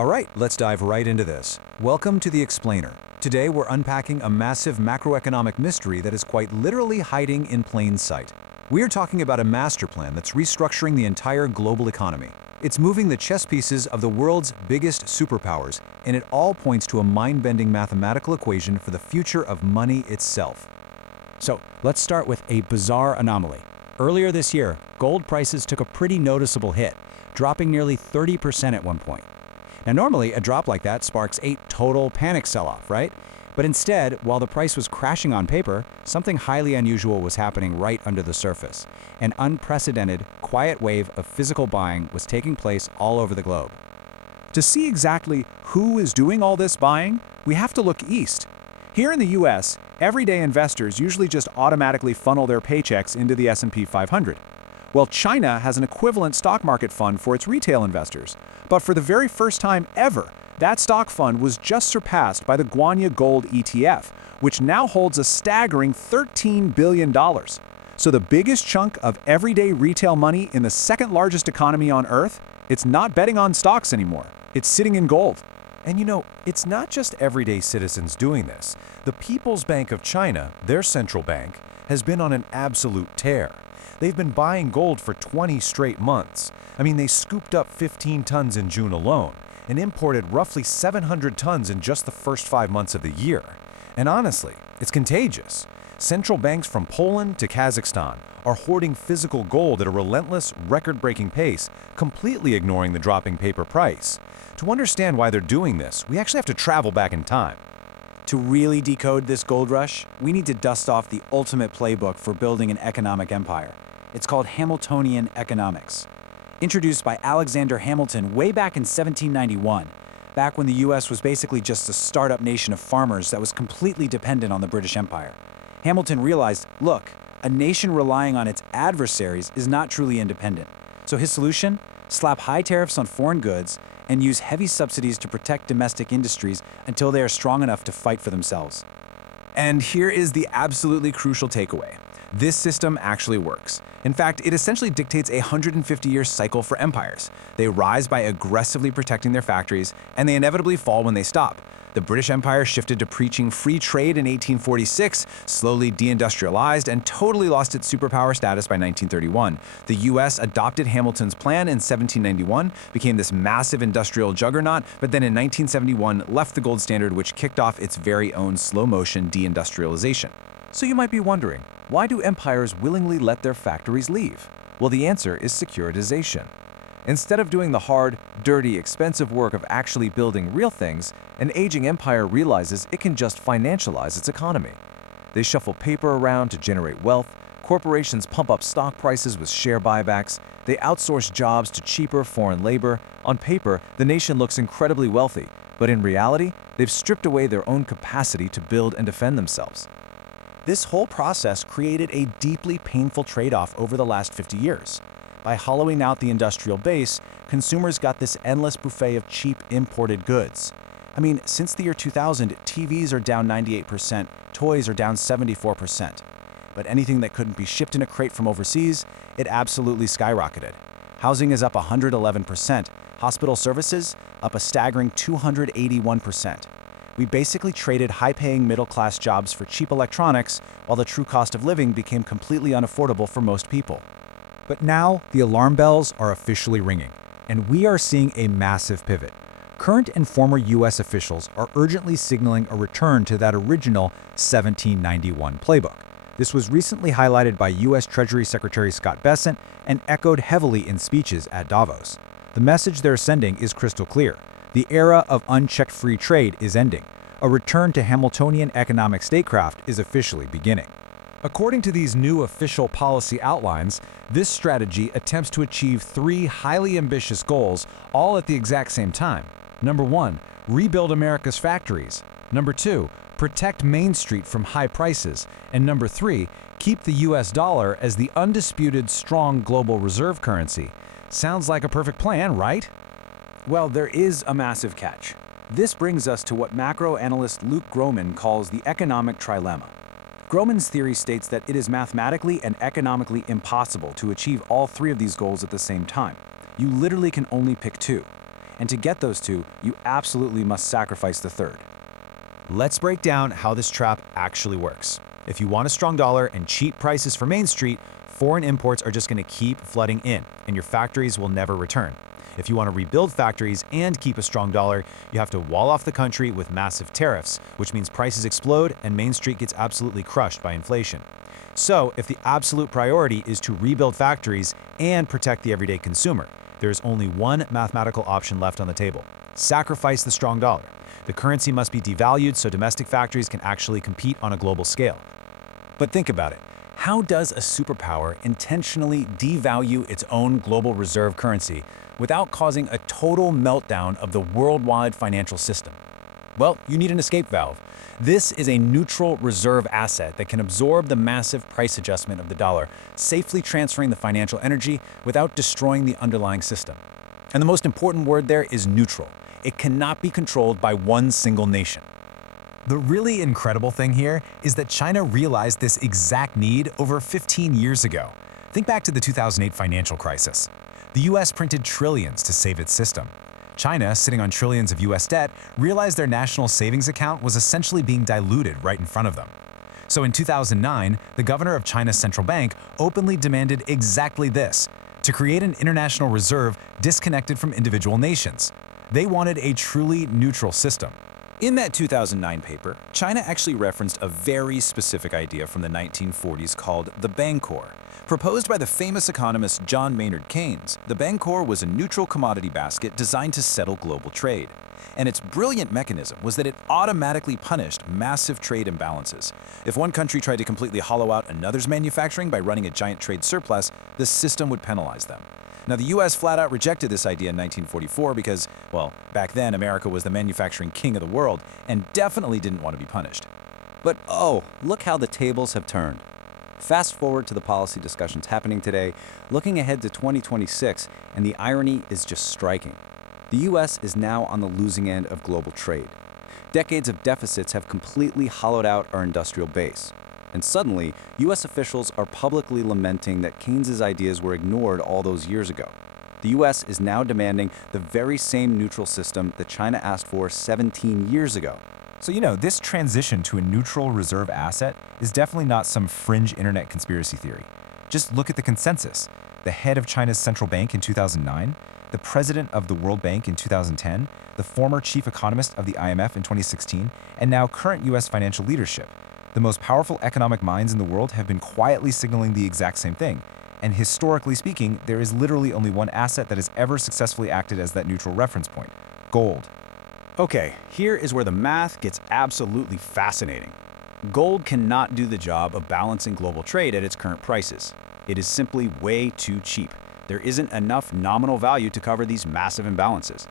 All right, let's dive right into this. Welcome to The Explainer. Today we're unpacking a massive macroeconomic mystery that is quite literally hiding in plain sight. We are talking about a master plan that's restructuring the entire global economy. It's moving the chess pieces of the world's biggest superpowers, and it all points to a mind-bending mathematical equation for the future of money itself. So let's start with a bizarre anomaly. Earlier this year, gold prices took a pretty noticeable hit, dropping nearly 30% at one point. Now normally, a drop like that sparks a total panic sell-off, right? But instead, while the price was crashing on paper, something highly unusual was happening right under the surface. An unprecedented, quiet wave of physical buying was taking place all over the globe. To see exactly who is doing all this buying, we have to look east. Here in the US, everyday investors usually just automatically funnel their paychecks into the S&P 500. Well, China has an equivalent stock market fund for its retail investors. But for the very first time ever, that stock fund was just surpassed by the Guanya Gold ETF, which now holds a staggering $13 billion. So the biggest chunk of everyday retail money in the second largest economy on Earth, it's not betting on stocks anymore. It's sitting in gold. And it's not just everyday citizens doing this. The People's Bank of China, their central bank, has been on an absolute tear. They've been buying gold for 20 straight months. They scooped up 15 tons in June alone and imported roughly 700 tons in just the first 5 months of the year. And honestly, it's contagious. Central banks from Poland to Kazakhstan are hoarding physical gold at a relentless, record-breaking pace, completely ignoring the dropping paper price. To understand why they're doing this, we actually have to travel back in time. To really decode this gold rush, we need to dust off the ultimate playbook for building an economic empire. It's called Hamiltonian Economics. Introduced by Alexander Hamilton way back in 1791, back when the US was basically just a startup nation of farmers that was completely dependent on the British Empire. Hamilton realized, look, a nation relying on its adversaries is not truly independent. So his solution? Slap high tariffs on foreign goods and use heavy subsidies to protect domestic industries until they are strong enough to fight for themselves. And here is the absolutely crucial takeaway. This system actually works. In fact, it essentially dictates a 150-year cycle for empires. They rise by aggressively protecting their factories, and they inevitably fall when they stop. The British Empire shifted to preaching free trade in 1846, slowly deindustrialized, and totally lost its superpower status by 1931. The US adopted Hamilton's plan in 1791, became this massive industrial juggernaut, but then in 1971 left the gold standard, which kicked off its very own slow-motion deindustrialization. So you might be wondering, why do empires willingly let their factories leave? Well, the answer is securitization. Instead of doing the hard, dirty, expensive work of actually building real things, an aging empire realizes it can just financialize its economy. They shuffle paper around to generate wealth, corporations pump up stock prices with share buybacks, they outsource jobs to cheaper foreign labor. On paper, the nation looks incredibly wealthy, but in reality, they've stripped away their own capacity to build and defend themselves. This whole process created a deeply painful trade-off over the last 50 years. By hollowing out the industrial base, consumers got this endless buffet of cheap imported goods. Since the year 2000, TVs are down 98%, toys are down 74%. But anything that couldn't be shipped in a crate from overseas, it absolutely skyrocketed. Housing is up 111%, hospital services up a staggering 281%. We basically traded high-paying middle-class jobs for cheap electronics, while the true cost of living became completely unaffordable for most people. But now, the alarm bells are officially ringing, and we are seeing a massive pivot. Current and former US officials are urgently signaling a return to that original 1791 playbook. This was recently highlighted by US Treasury Secretary Scott Bessent and echoed heavily in speeches at Davos. The message they're sending is crystal clear. The era of unchecked free trade is ending. A return to Hamiltonian economic statecraft is officially beginning. According to these new official policy outlines, this strategy attempts to achieve 3 highly ambitious goals, all at the exact same time. Number 1, rebuild America's factories. Number 2, protect Main Street from high prices. And number 3, keep the US dollar as the undisputed strong global reserve currency. Sounds like a perfect plan, right? Well, there is a massive catch. This brings us to what macro analyst Luke Groman calls the economic trilemma. Groman's theory states that it is mathematically and economically impossible to achieve all 3 of these goals at the same time. You literally can only pick 2. And to get those two, you absolutely must sacrifice the third. Let's break down how this trap actually works. If you want a strong dollar and cheap prices for Main Street, foreign imports are just going to keep flooding in, and your factories will never return. If you want to rebuild factories and keep a strong dollar, you have to wall off the country with massive tariffs, which means prices explode and Main Street gets absolutely crushed by inflation. So, if the absolute priority is to rebuild factories and protect the everyday consumer, there is only one mathematical option left on the table: sacrifice the strong dollar. The currency must be devalued so domestic factories can actually compete on a global scale. But think about it. How does a superpower intentionally devalue its own global reserve currency without causing a total meltdown of the worldwide financial system? Well, you need an escape valve. This is a neutral reserve asset that can absorb the massive price adjustment of the dollar, safely transferring the financial energy without destroying the underlying system. And the most important word there is neutral. It cannot be controlled by one single nation. The really incredible thing here is that China realized this exact need over 15 years ago. Think back to the 2008 financial crisis. The US printed trillions to save its system. China, sitting on trillions of US debt, realized their national savings account was essentially being diluted right in front of them. So in 2009, the governor of China's central bank openly demanded exactly this: to create an international reserve disconnected from individual nations. They wanted a truly neutral system. In that 2009 paper, China actually referenced a very specific idea from the 1940s called the Bancor. Proposed by the famous economist John Maynard Keynes, the Bancor was a neutral commodity basket designed to settle global trade. And its brilliant mechanism was that it automatically punished massive trade imbalances. If one country tried to completely hollow out another's manufacturing by running a giant trade surplus, the system would penalize them. Now, the US flat out rejected this idea in 1944 because, well, back then America was the manufacturing king of the world and definitely didn't want to be punished. But oh, look how the tables have turned. Fast forward to the policy discussions happening today, looking ahead to 2026, and the irony is just striking. The US is now on the losing end of global trade. Decades of deficits have completely hollowed out our industrial base. And suddenly, US officials are publicly lamenting that Keynes's ideas were ignored all those years ago. The US is now demanding the very same neutral system that China asked for 17 years ago. So, this transition to a neutral reserve asset is definitely not some fringe internet conspiracy theory. Just look at the consensus. The head of China's central bank in 2009, the president of the World Bank in 2010, the former chief economist of the IMF in 2016, and now current US financial leadership. The most powerful economic minds in the world have been quietly signaling the exact same thing. And historically speaking, there is literally only one asset that has ever successfully acted as that neutral reference point: gold. Okay, here is where the math gets absolutely fascinating. Gold cannot do the job of balancing global trade at its current prices. It is simply way too cheap. There isn't enough nominal value to cover these massive imbalances.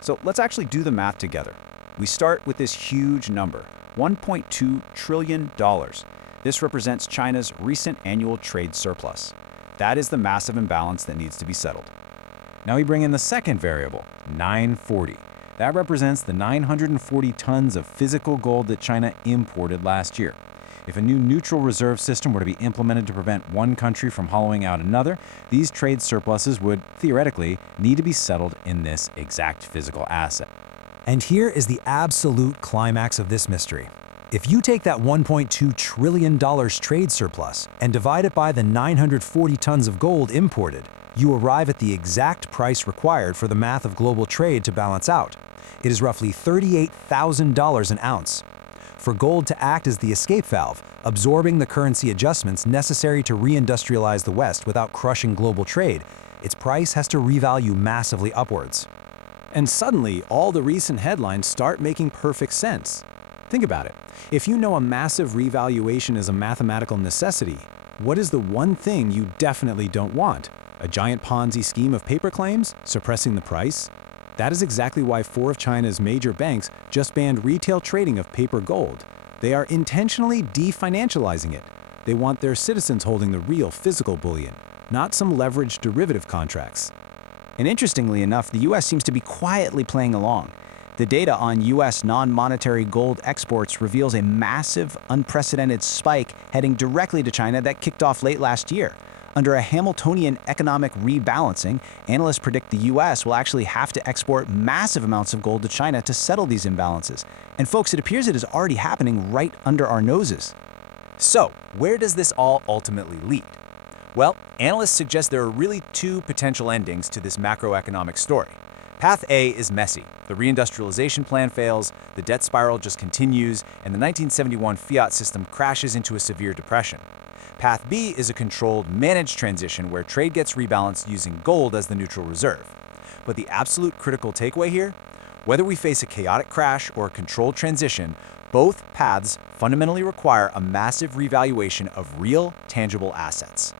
So let's actually do the math together. We start with this huge number, $1.2 trillion. This represents China's recent annual trade surplus. That is the massive imbalance that needs to be settled. Now we bring in the second variable, 940. That represents the 940 tons of physical gold that China imported last year. If a new neutral reserve system were to be implemented to prevent one country from hollowing out another, these trade surpluses would, theoretically, need to be settled in this exact physical asset. And here is the absolute climax of this mystery. If you take that $1.2 trillion trade surplus and divide it by the 940 tons of gold imported, you arrive at the exact price required for the math of global trade to balance out. It is roughly $38,000 an ounce. For gold to act as the escape valve, absorbing the currency adjustments necessary to reindustrialize the West without crushing global trade, its price has to revalue massively upwards. And suddenly, all the recent headlines start making perfect sense. Think about it. If you know a massive revaluation is a mathematical necessity, what is the one thing you definitely don't want? A giant Ponzi scheme of paper claims, suppressing the price? That is exactly why 4 of China's major banks just banned retail trading of paper gold. They are intentionally definancializing it. They want their citizens holding the real physical bullion, not some leveraged derivative contracts. And interestingly enough, the US seems to be quietly playing along. The data on US non-monetary gold exports reveals a massive, unprecedented spike heading directly to China that kicked off late last year. Under a Hamiltonian economic rebalancing, analysts predict the US will actually have to export massive amounts of gold to China to settle these imbalances. And folks, it appears it is already happening right under our noses. So, where does this all ultimately lead? Well, analysts suggest there are really two potential endings to this macroeconomic story. Path A is messy. The reindustrialization plan fails, the debt spiral just continues, and the 1971 fiat system crashes into a severe depression. Path B is a controlled, managed transition where trade gets rebalanced using gold as the neutral reserve. But the absolute critical takeaway here? Whether we face a chaotic crash or a controlled transition, both paths fundamentally require a massive revaluation of real, tangible assets.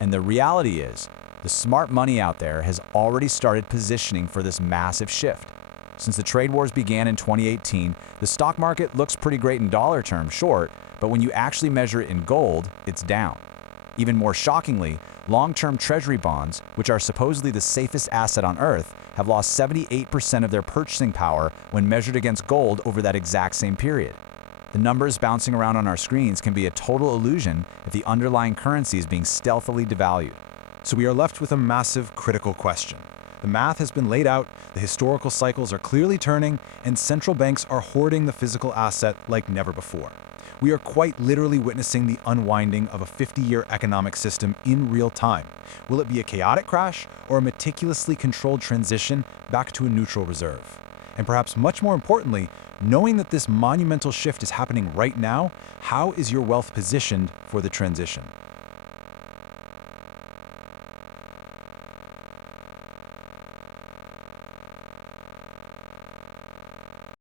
And the reality is, the smart money out there has already started positioning for this massive shift. Since the trade wars began in 2018, the stock market looks pretty great in dollar terms, short, but when you actually measure it in gold, it's down. Even more shockingly, long-term treasury bonds, which are supposedly the safest asset on Earth, have lost 78% of their purchasing power when measured against gold over that exact same period. The numbers bouncing around on our screens can be a total illusion if the underlying currency is being stealthily devalued. So we are left with a massive critical question. The math has been laid out, the historical cycles are clearly turning, and central banks are hoarding the physical asset like never before. We are quite literally witnessing the unwinding of a 50-year economic system in real time. Will it be a chaotic crash or a meticulously controlled transition back to a neutral reserve? And perhaps much more importantly, knowing that this monumental shift is happening right now, how is your wealth positioned for the transition?